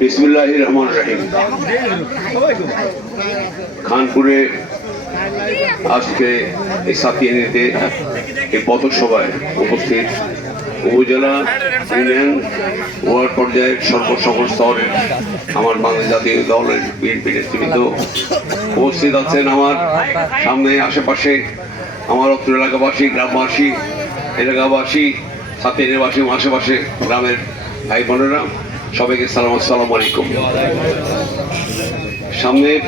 বিসমিল্লাহির রহমানির রহিম। খানপুরে আজকে এই সাতিয়ানিতে এই পথসভায় উপস্থিত উপজেলা, ইউনিয়ন, ওয়ার্ড পর্যায়ের সকল স্তরের আমার বাংলাদেশ জাতীয় দলের বিএনপি নেতৃবৃন্দ উপস্থিত আছেন। আমার সামনে আশেপাশে আমার অত্র এলাকাবাসী, গ্রামবাসী, এলাকাবাসী, সাতিয়ানিবাসী, আশেপাশে গ্রামের ভাই বোনেরা, সবাইকে আসসালামু আলাইকুম। সামনের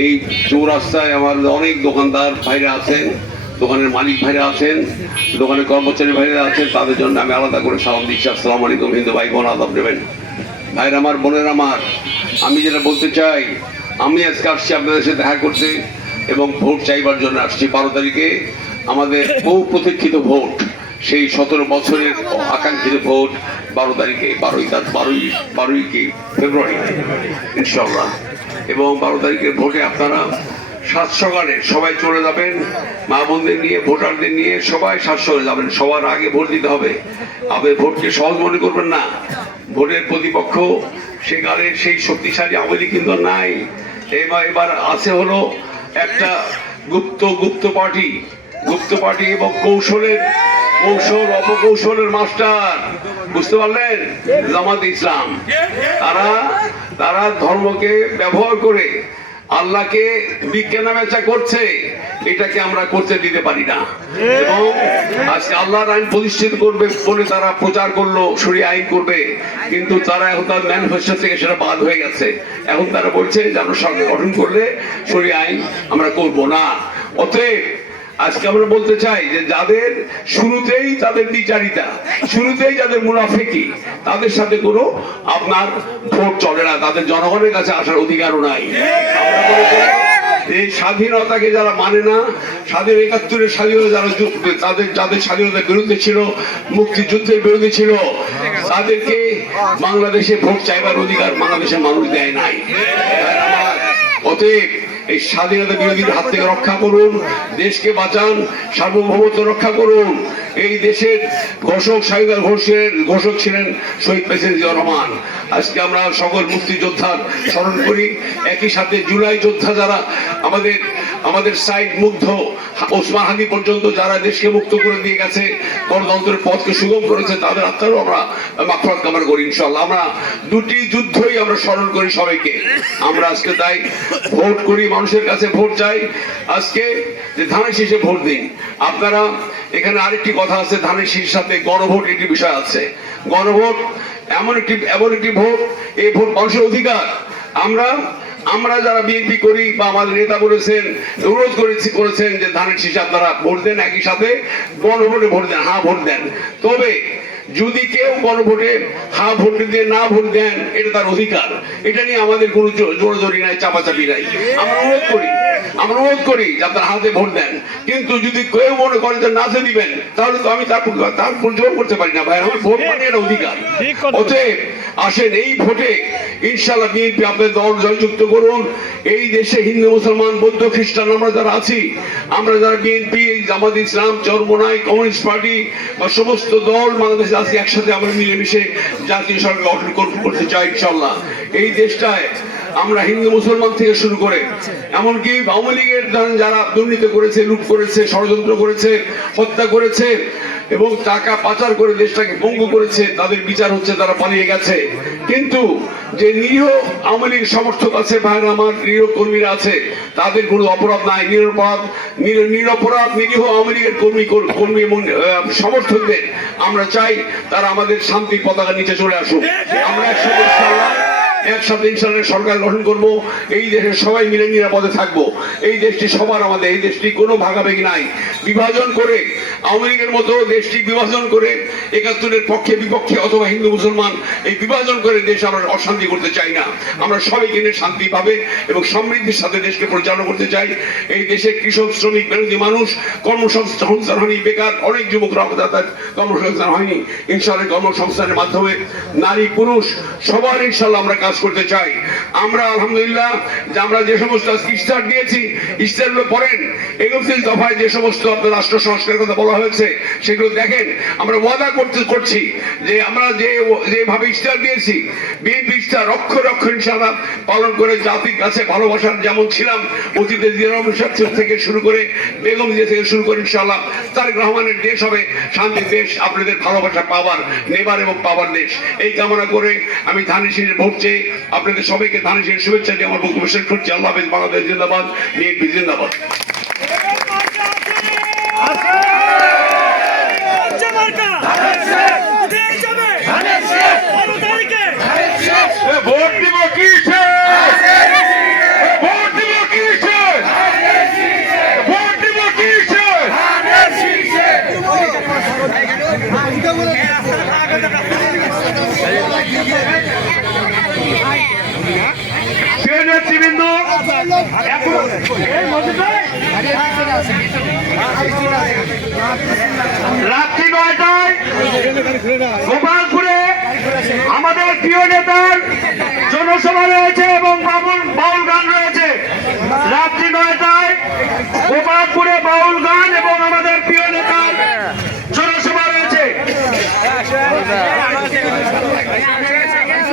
এই চৌরাস্তায় আমার অনেক দোকানদার ভাইরা আছেন, দোকানের মালিক ভাইরা আছেন, দোকানের কর্মচারী ভাইরা আছেন, তাদের জন্য আমি আলাদা করে সালাম দিচ্ছি। আসসালামু আলাইকুম। হিন্দু ভাই বোন আদাব দেবেন। ভাইরা আমার, বোনের আমার, আমি যেটা বলতে চাই, আমি আজকে আসছি আপনাদের সাথে দেখা করতে এবং ভোট চাইবার জন্য আসছি। 12 তারিখে আমাদের বহু প্রতীক্ষিত ভোট, সেই 17 বছরের আকাঙ্ক্ষিত ভোট 12 তারিখে, 12ই কি ফেব্রুয়ারি ইনশাআল্লাহ। এবং 12 তারিখের ভোটে আপনারা সাত সকালে সবাই চলে যাবেন, মা বোনদের নিয়ে, ভোটারদের নিয়ে সবাই সাত সকালে যাবেন। সবার আগে ভোট দিতে হবে। আপনি ভোটকে সহজ মনে করবেন না। ভোটের প্রতিপক্ষ সেকালের সেই শক্তিশালী আওয়ামী লীগ কিন্তু নাই। এবার আছে হলো একটা গুপ্ত পার্টি এবং কৌশল অপকৌশলের মাস্টার, বুঝতে পারলেন? জামাত ইসলাম। তারা ধর্মকে ব্যবহার করে আল্লাহকে বিজ্ঞান মেচা করছে। এটাকে আমরা করতে দিতে পারি না। এবং আজকে আল্লাহর আইন প্রতিষ্ঠিত করবে বলে তারা প্রচার করলো, শরিয়া আইন করবে, কিন্তু তারা এখন তার ম্যানিফেস্টো থেকে সেটা বাদ হয়ে গেছে। এখন তারা বলছে যে আমরা সরকার গঠন করলে শরিয়া আইন আমরা করব না। অতএব আজকে আমরা বলতে চাই যে যাদের শুরুতেই তাদের দ্বিচারিতা, শুরুতেই যাদের মুনাফিকি, তাদের সাথে কোনো আপনার ভোট চলে না, তাদের জনগণের কাছে আসার অধিকারও নাই। এই স্বাধীনতাকে যারা মানে না, 71-এর স্বাধীনতা যারা যাদের স্বাধীনতার বিরুদ্ধে ছিল, মুক্তিযুদ্ধের বিরুদ্ধে ছিল, তাদেরকে বাংলাদেশে ভোট চাইবার অধিকার বাংলাদেশের মানুষ দেয় নাই। অতএব এই স্বাধীনতা বিরোধীর হাত থেকে রক্ষা করুন, দেশকে বাঁচান, সার্বভৌমত্ব রক্ষা করুন। এই দেশের ঘোষক ছিলেন শহীদ প্রেসিডেন্ট জিয়াউর রহমান। আজকে আমরা সকল মুক্তিযোদ্ধার স্মরণ করি। একই সাথে জুলাই যোদ্ধা যারা আমাদের সাইদ মুগ্ধ, ওসমান হাদি পর্যন্ত যারা দেশকে মুক্ত করে দিয়ে গেছে, গণতন্ত্রের পথকে সুগম করেছে, তাদের আত্মারও আমরা মাগফিরাত কামনা করি ইনশাআল্লাহ। আমরা দুটি যুদ্ধই আমরা স্মরণ করি সবাইকে। আমরা আজকে তাই ভোট করি, মানুষের কাছে ভোট চাই। আজকে যে ধানের শীষে ভোট দিন। আপনারা এখানে আরেকটি কথা আছে, ধানের শীষের সাথে গণভোট একটি বিষয় আছে। গণভোট এমন একটি ভোট, এই ভোট মানুষের অধিকার। আমরা যারা বিএনপি করি বা আমাদের নেতা বলেছেন, অনুরোধ করেছেন যে ধানের শীষে আপনারা ভোট দেন, একই সাথে গণভোটে ভোট দেন, হ্যাঁ ভোট দেন। তবে যদি কেউ গণভোটে হ্যাঁ ভোট দিয়ে না ভোট দেন, এটা তার অধিকার। এটা নিয়ে আমাদের কোনো জোরাজোরি নাই, চাপাচাপি নাই। আমরা অনুরোধ করি যে আপনার হাতে ভোট দেন। কিন্তু যদি কেউ মনে করেন যে নাচে দিবেন, তাহলে তো আমি তার জোর করতে পারি না। ভাই, আমার ভোট মানে এটা অধিকার। অতএব আসেন, এই ভোটে ইনশাআল্লাহ বিএনপি আপনাদের দল জয়যুক্ত করুন। এই দেশে হিন্দু, মুসলমান, বৌদ্ধ, খ্রিস্টান আমরা যারা আছি, আমরা যারা বিএনপি, জামাত ইসলাম, চরমোনাই, কমিউনিস্ট পার্টি বা সমস্ত দল বাংলাদেশে আছি, একসাথে আমরা মিলেমিশে জাতীয় সরকার গঠন করতে চাই ইনশাআল্লাহ। এই দেশটায় আমরা হিন্দু মুসলমান থেকে শুরু করে এমনকি আওয়ামী লীগের যারা দুর্নীতি করেছে, লুট করেছে, ষড়যন্ত্র করেছে, হত্যা করেছে এবং টাকা পাচার করে দেশটাকে পঙ্গু করেছে, তাদের বিচার হচ্ছে, তারা পালিয়ে গেছে। কিন্তু যে নিরীহ আওয়ামী লীগ সমর্থক আছে, ভাইরা আমার, নিরীহ কর্মীরা আছে, তাদের কোনো অপরাধ নাই। নিরপরাধ নিরীহ আওয়ামী লীগের কর্মী এবং সমর্থকদের আমরা চাই তারা আমাদের শান্তির পতাকা নিচে চলে আসুক। আমরা একসাথে ইনশাআল্লাহ সরকার গঠন করব। এই দেশের সবাই মিলে নিরাপদে থাকবো। এই দেশটি সবার, আমাদের এই দেশটি কোনো ভাগাভাগি নাই। বিভাজন করে আওয়ামী লীগের মতো দেশটি বিভাজন করে 71-এর পক্ষে বিপক্ষে অথবা হিন্দু মুসলমান এই বিভাজন করে দেশ আমরা অশান্তি করতে চাই না। আমরা সবাইকে নিয়ে শান্তি পাবে এবং সমৃদ্ধির সাথে দেশকে পরিচালনা করতে চাই। এই দেশে কৃষক, শ্রমিক, বিরোধী মানুষ, কর্মসংস্থান হয়নি, বেকার অনেক যুবকরা তাদের কর্মসংস্থান হয়নি। ইনশাআল্লাহ কর্মসংস্থানের মাধ্যমে নারী পুরুষ সবার ইনশাআল্লাহ আমরা কাজ কাজ করতে চাই। আমরা আলহামদুলিল্লাহ যে আমরা যে সমস্ত ইস্তার দিয়েছি, ইস্তারগুলো পড়েন, 31 দফায় যে সমস্ত আপনার রাষ্ট্র সংস্কারের কথা বলা হয়েছে সেগুলো দেখেন। আমরা ওয়াদা করছি যে আমরা যেভাবে ইস্তার দিয়েছি, বিএনপি ইস্তার অক্ষর অক্ষর ইনশাআল্লাহ পালন করে জাতির কাছে ভালোবাসার যেমন ছিলাম অতীতে থেকে শুরু করে বেগম জিয়া থেকে শুরু করে ইনশাআল্লাহ তারেক রহমানের দেশ হবে শান্তির দেশ, আপনাদের ভালোবাসা পাওয়ার, নেবার এবং পাওয়ার দেশ। এই কামনা করে আমি ধানের ভোট চেয়ে আপনাদের সবাইকে ধানের শুভেচ্ছা দিয়ে আমার বক্তব্য শেষ করছি। আল্লাহ হাফেজ। বাংলাদেশ জিন্দাবাদ, বিএনপি জিন্দাবাদ। ভোট দিব কিসে? ভোট দিব কিসে? ভোট দিব কিসে? নেতৃবৃন্দ রাত্রি 9টায় গোপালপুরে আমাদের প্রিয় নেতার জনসভা রয়েছে এবং বাউল গান রয়েছে। রাত্রি 9টায় গোপালপুরে বাউল গান এবং আমাদের প্রিয় নেতার জনসভা রয়েছে।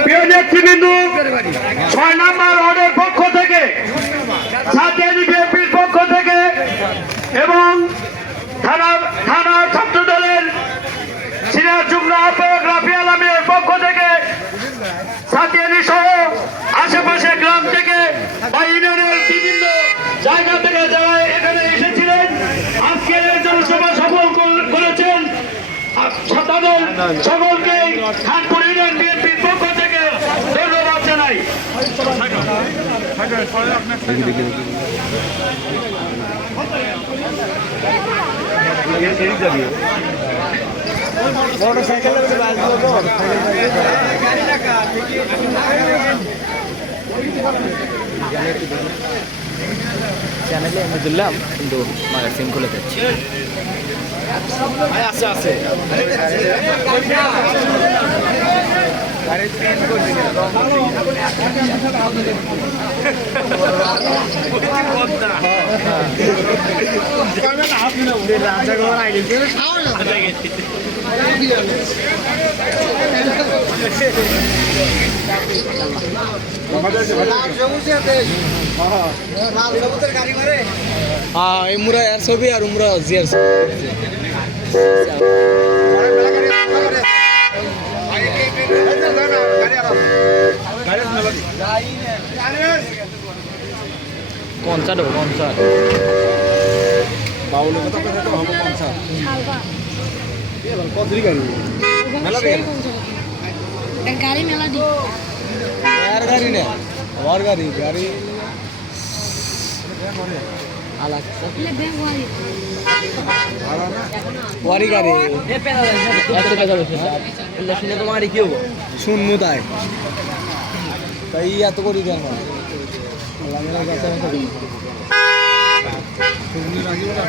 প্রিয় নেতৃবৃন্দ, 6 নম্বর ওয়ার্ডের পক্ষ থেকে, সাতিয়ানী বিএনপির পক্ষ থেকে এবং থানা ছাত্র দলের সিনিয়র যুগ্ম আহ্বায়ক রাফি আলমের পক্ষ থেকে, সাতিয়ানী সহ আশেপাশে গ্রাম থেকে বা ইউনিয়নের বিভিন্ন জায়গা থেকে যারা এখানে এসেছিলেন, আজকের এই জনসভা সফল করেছেন, তাদের সকলকে খানপুর ইউনিয়ন বিএনপির পক্ষ থেকে ধন্যবাদ জানাই। চ্যানেলে আমি দিলাম কিন্তু ম্যাগাজিন খুলে যাচ্ছে। আছে আছে ইমরা এর ছবি আর উমরা জিয়ার কনসার্ট হবে, কনসার্ট বাউল কথা কথা হবে কনসার্ট কত গাড়ি মেলা গাড়ি মেলা দি यार गाड़ी ने और गाड़ी गाड़ी अलग ले बैंक वाली वारी गाड़ी ये पैसा ऐसे पैसा बचे એટલે শুনে তোমার কি হবে শুন মুদায় তাই এত করে দেন না আল্লাহ মেলা কাছে আছে তুমি রাজি বলা